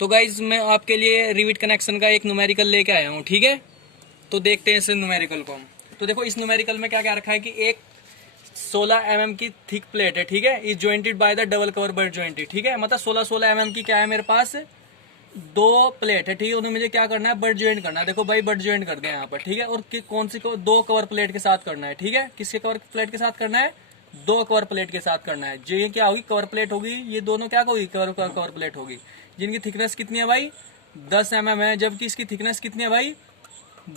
तो गाइज मैं आपके लिए रिविट कनेक्शन का एक न्यूमेरिकल लेके आया हूँ, ठीक है। तो देखते हैं इस न्यूमेरिकल को हम। तो देखो इस न्यूमेरिकल में क्या क्या रखा है कि एक 16 mm की थिक प्लेट है, ठीक है। Is jointed by the double cover but jointed, ठीक है। मतलब 16 mm की क्या है मेरे पास, दो प्लेट है, ठीक है। उन्हें मुझे क्या करना है, बट ज्वाइंट करना है। देखो भाई बट ज्वाइंट कर दिया यहाँ पर, ठीक है। और कौन सी को, दो कवर प्लेट के साथ करना है, ठीक है। किसके कवर प्लेट के साथ करना है, दो कवर प्लेट के साथ करना है। जो ये क्या होगी, कवर प्लेट होगी, ये दोनों क्या होगी, कवर प्लेट होगी, जिनकी थिकनेस कितनी है भाई, 10 mm है, जबकि इसकी थिकनेस कितनी है भाई,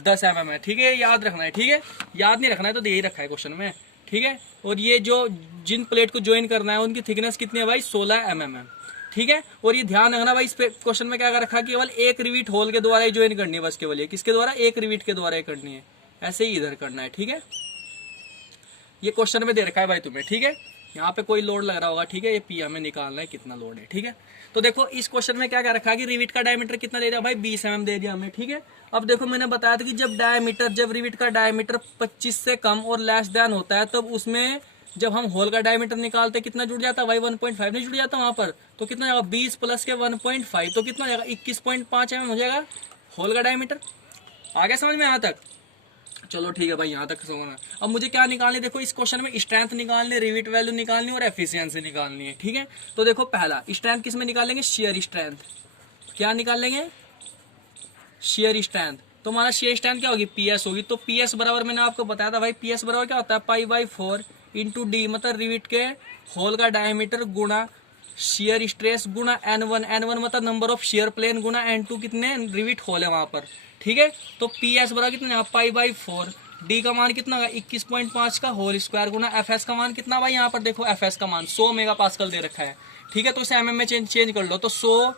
10 mm है, ठीक है। याद रखना है, ठीक है। याद नहीं रखना है तो दे ही रखा है क्वेश्चन में, ठीक है। और ये जो जिन प्लेट को ज्वाइन करना है उनकी थिकनेस कितनी है भाई, 16 mm है, ठीक है। और ये ध्यान रखना भाई, इस क्वेश्चन में क्या कर रखा है, केवल एक रिवीट होल के द्वारा ही ज्वाइन करनी है, बस केवल ये किसके द्वारा, एक रिवीट के द्वारा ही करनी है। ऐसे ही इधर करना है, ठीक है। ये क्वेश्चन में दे रखा है भाई तुम्हें, ठीक है। यहाँ पे कोई लोड लग रहा होगा, ठीक है। ये पी हमें निकालना है कितना लोड है, ठीक है। तो देखो इस क्वेश्चन में क्या क्या रखा है कि रिविट का डायमीटर कितना दे दिया भाई, 20 mm दे दिया हमें, ठीक है। अब देखो मैंने बताया था कि जब रिविट का डायमीटर 25 से कम और लेस देन होता है, तब उसमें जब हम होल का डायमीटर निकालते कितना जुड़ जाता है भाई, 1.5 नहीं जुड़ जाता वहां पर। तो कितना जाएगा, 20 प्लस के 1.5 तो कितना जाएगा, 21.5 mm हो जाएगा होल का डायमीटर। आगे समझ में यहाँ तक, चलो ठीक है भाई, यहाँ तक समझना। अब मुझे क्या निकालनी, देखो इस क्वेश्चन में स्ट्रेंथ निकालनी, रिविट वैल्यू निकालनी और एफिशिएंसी निकालनी है, ठीक है। तो देखो पहला स्ट्रेंथ किस में निकालेंगे, शेयर स्ट्रेंथ। क्या निकालेंगे, शेयर स्ट्रेंथ। तो हमारा शेयर स्ट्रेंथ क्या होगी, पीएस होगी। तो पीएस बराबर मैंने आपको बताया था भाई, पीएस बराबर क्या होता है, π/4 इंटू डी, मतलब रिविट के होल का डायमीटर गुणा शेयर स्ट्रेस गुणा n1 मतलब नंबर ऑफ शेयर प्लेन गुणा n2 कितने रिविट होल है वहां पर, ठीक है। तो पीएस बराबर कितना, π/4, डी का मान कितना होगा 21.5 का होल स्क्वायर गुना एफएस का मान कितना भाई, यहाँ पर देखो एफएस का मान 100 मेगा पास्कल दे रखा है, ठीक है। तो इसे एमएम में चेंज कर लो, तो 100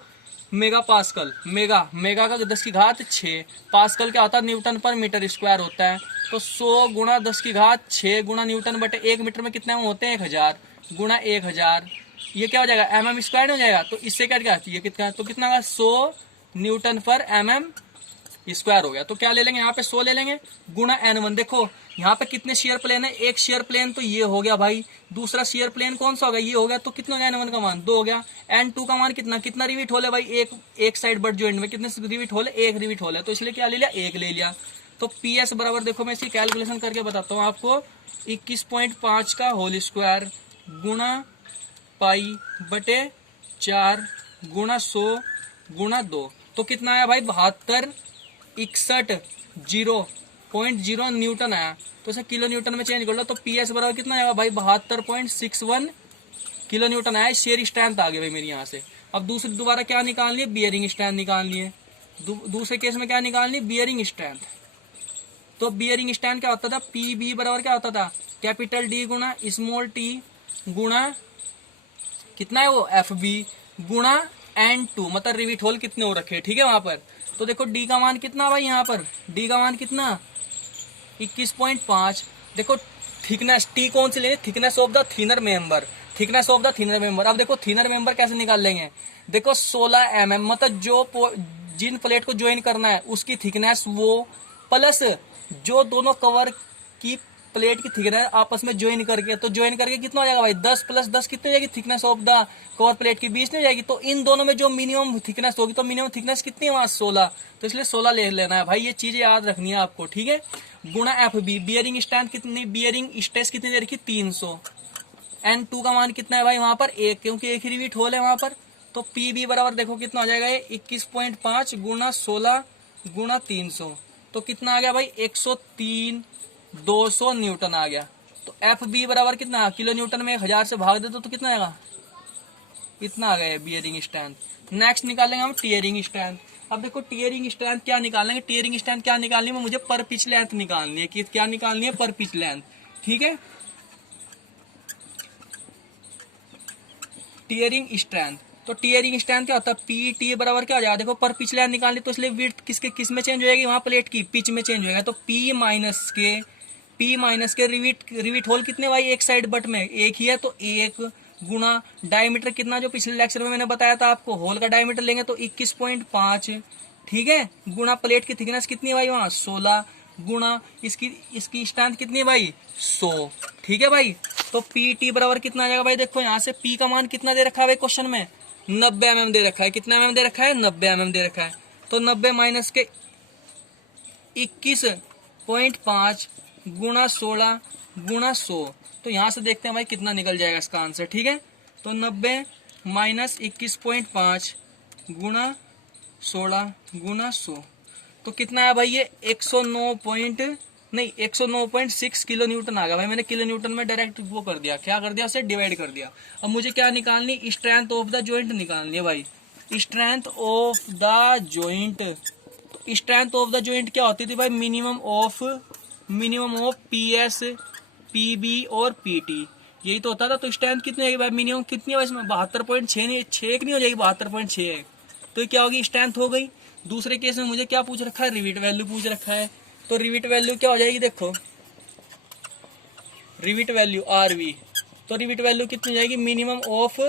मेगा पास्कल, मेगा का 10 की घात 6, पास्कल क्या होता है, न्यूटन पर मीटर स्क्वायर होता है। तो 100 गुणा 10 की घात 6 गुणा न्यूटन बटे 1 मीटर में कितने होते हैं, 1000 गुणा 1000, ये क्या हो जाएगा, एमएम स्क्वायर हो जाएगा। तो इससे क्या ये कितना, तो कितना होगा 100 न्यूटन पर एमएम स्क्वायर हो गया। तो क्या ले लेंगे, यहाँ पे 100 ले लेंगे गुणा n1। देखो यहाँ पे कितने शेयर प्लेन है, एक शेयर प्लेन तो ये हो गया भाई, दूसरा शेयर प्लेन कौन सा हो गया, ये हो गया। तो कितना हो गया, n1 का मान 2 हो गया, n2 का मान कितना रिविट होल है भाई, एक साइड बट ज्वाइंट में कितने रिविट होल है, एक रिविट होल है। तो इसलिए क्या ले लिया, एक ले लिया। तो पीएस बराबर देखो मैं इसकी कैलकुलेशन करके बताता हूँ आपको, 21.5 का होल स्क्वायर गुणा π/4 गुणा 100 गुणा 2, तो कितना आया भाई 72.0 न्यूटन आया। तो इसे किलो न्यूटन में चेंज कर लो, तो पीएस बराबर कितना आएगा भाई 72.61 किलो न्यूटन आया। शेयर स्ट्रेंथ आ गई भाई मेरी यहाँ से। अब दोबारा क्या निकालनी है, बियरिंग स्ट्रेंथ निकालनी है। दूसरे केस में क्या निकालनी है, बियरिंग स्ट्रेंथ। तो बियरिंग स्ट्रेंथ क्या होता था, पीबी बराबर क्या होता था, कैपिटल डी गुणा स्मॉल टी गुणा कितना है वो एफ बी गुणा n2, मतलब रिविट होल कितने हो रखे, ठीक है वहां पर। तो देखो डी का मान कितना भाई, यहाँ पर डी का मान कितना 21.5। देखो थिकनेस टी कौन सी लेंगे, thickness of the thinner member, thickness of the thinner member. अब देखो थिनर मेंबर कैसे निकाल लेंगे, देखो 16 mm मतलब जिन प्लेट को ज्वाइन करना है उसकी थिकनेस वो, प्लस जो दोनों कवर की प्लेट की थिकनेस आपस में ज्वाइन करके, तो ज्वाइन करके कितना हो जाएगा भाई 10 + 10 कितनी हो जाएगी, thickness of the cover plate की 20 नहीं हो जाएगी। तो इन दोनों में जो मिनिमम थिकनेस होगी, तो मिनिमम थिकनेस कितनी है वहां 16, तो इसलिए 16 ले लेना है भाई। ये चीज याद रखनी है आपको, ठीक है। गुणा एफ बी, बियरिंग स्ट्रेंथ कितनी, बियरिंग स्ट्रेस कितनी दे रखी 300, n2 का मान कितना है भाई वहां पर 1, क्योंकि एक ही रिविट होल है वहां पर। तो पी बी बराबर देखो कितना हो जाएगा, ये 21.5 गुणा 16 गुणा 300, तो कितना आ गया भाई 103,200 न्यूटन आ गया। तो एफ बी बराबर कितना, किलो न्यूटन में 1000 से भाग दे तो कितना आएगा, इतना आ गया बियरिंग स्ट्रेंथ। नेक्स्ट निकालेंगे हम टियरिंग स्ट्रेंथ। अब देखो टियरिंग स्ट्रेंथ क्या निकालेंगे, टियरिंग स्ट्रेंथ क्या निकालनी है, मुझे पर पिच लेंथ निकालनी है। कि क्या निकालनी है, पर पिच लेंथ, ठीक है। टियरिंग स्ट्रेंथ, तो टियरिंग स्ट्रेंथ क्या होता है, पी टी बराबर क्या हो जाएगा, देखो पर पिच लेंथ निकालनी, तो इसलिए विड्थ किस में चेंज हो जाएगी, वहां प्लेट की पिच में चेंज हो जाएगा। तो पी माइनस के रिविट होल कितने भाई, एक साइड बट में एक ही है, तो 1 गुणा डायमीटर कितना, जो पिछले लेक्चर में मैंने बताया था आपको, होल का डायमीटर लेंगे तो 21.5, ठीक है, गुणा प्लेट की थिकनेस कितनी है भाई वहां 16 गुणा इसकी स्ट्रेंथ कितनी है भाई 100, ठीक है भाई। तो पी टी बराबर कितना आ जाएगा भाई, देखो यहाँ से पी का मान कितना दे रखा है भाई क्वेश्चन में 90 mm दे रखा है। कितना mm दे रखा है? 90 mm दे रखा है। तो 90 माइनस के 21.5 गुणा 16 गुणा 100, तो यहां से देखते हैं भाई कितना निकल जाएगा इसका आंसर। ठीक है, तो 90 माइनस 21.5 गुणा 16 गुणा 100, तो कितना है भाई ये 109.6 किलो न्यूटन आ गया भाई। मैंने किलो न्यूटन में डायरेक्ट वो कर दिया, क्या कर दिया, उसे डिवाइड कर दिया। अब मुझे क्या निकालनी? स्ट्रेंथ ऑफ द जॉइंट निकालनी है भाई। स्ट्रेंथ ऑफ द जॉइंट, तो स्ट्रेंथ ऑफ द जॉइंट क्या होती थी भाई? मिनिमम ऑफ PS, PB और PT, यही तो होता था। तो स्ट्रेंथ कितनी होगी भाई? मिनिमम कितनी है इसमें? 72.6 नहीं, 6 नहीं हो जाएगी, 72.6 है। तो ये क्या होगी? स्ट्रेंथ हो गई। दूसरे केस में मुझे क्या पूछ रखा है? रिविट वैल्यू पूछ रखा है। तो रिविट वैल्यू क्या हो जाएगी? देखो, रिविट वैल्यू RV, तो रिविट वैल्यू कितनी हो जाएगी? मिनिमम ऑफ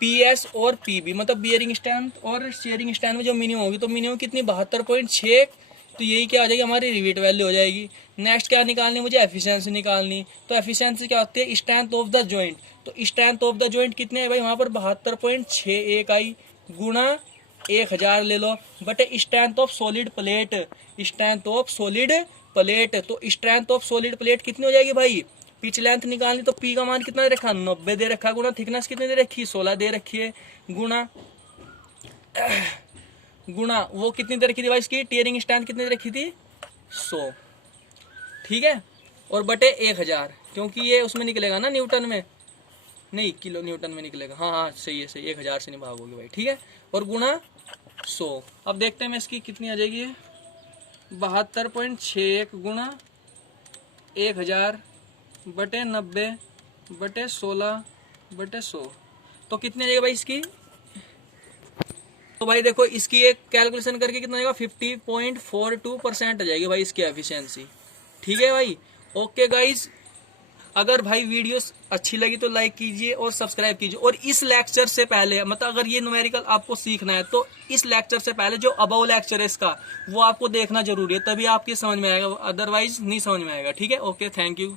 PS और PB, मतलब बियरिंग स्ट्रेंथ और शेयरिंग स्ट्रेंथ में जो मिनिमम होगी, तो मिनिमम कितनी? 72.6, तो यही क्या आ जाएगी? हमारी रिविट वैल्यू हो जाएगी। नेक्स्ट क्या निकालनी? मुझे एफिशिएंसी निकालनी। तो एफिशिएंसी क्या होती है? स्ट्रेंथ ऑफ द जॉइंट, तो स्ट्रेंथ ऑफ द जॉइंट कितने है भाई? वहां पर 72.61 आई, गुणा 1000 ले लो, बटे strength of solid plate, strength of solid plate. तो स्ट्रेंथ ऑफ सॉलिड प्लेट कितनी हो जाएगी भाई? पिच लेंथ निकालनी, तो P का मान कितना दे रखा? 90 दे रखा, गुणा थिकनेस कितनी दे रखी? 16 दे रखी है, गुणा वो कितनी दे रखी थी भाई? इसकी टीयरिंग स्ट्रेंथ कितनी दे रखी थी? 100। ठीक है, और बटे 1000, क्योंकि ये उसमें निकलेगा ना न्यूटन में, नहीं किलो न्यूटन में निकलेगा। हाँ हाँ सही है, सही, 1000 से नहीं भाग होगी भाई। ठीक है, और गुणा 100। अब देखते हैं मैं इसकी कितनी आ जाएगी, 72.61 गुणा 1000 बटे 90 बटे 16 बटे 100, तो कितनी आ जाएगी भाई इसकी? तो भाई देखो, इसकी एक कैलकुलेशन करके कितना आएगा? 50.42% आ जाएगी भाई इसकी एफिशिएंसी। ठीक है भाई, ओके गाइज। अगर भाई वीडियो अच्छी लगी तो लाइक कीजिए और सब्सक्राइब कीजिए। और इस लेक्चर से पहले, मतलब अगर ये न्यूमेरिकल आपको सीखना है तो इस लेक्चर से पहले जो अबव लेक्चर है इसका, वो आपको देखना जरूरी है, तभी आपकी समझ में आएगा, अदरवाइज नहीं समझ में आएगा। ठीक है, ओके, थैंक यू।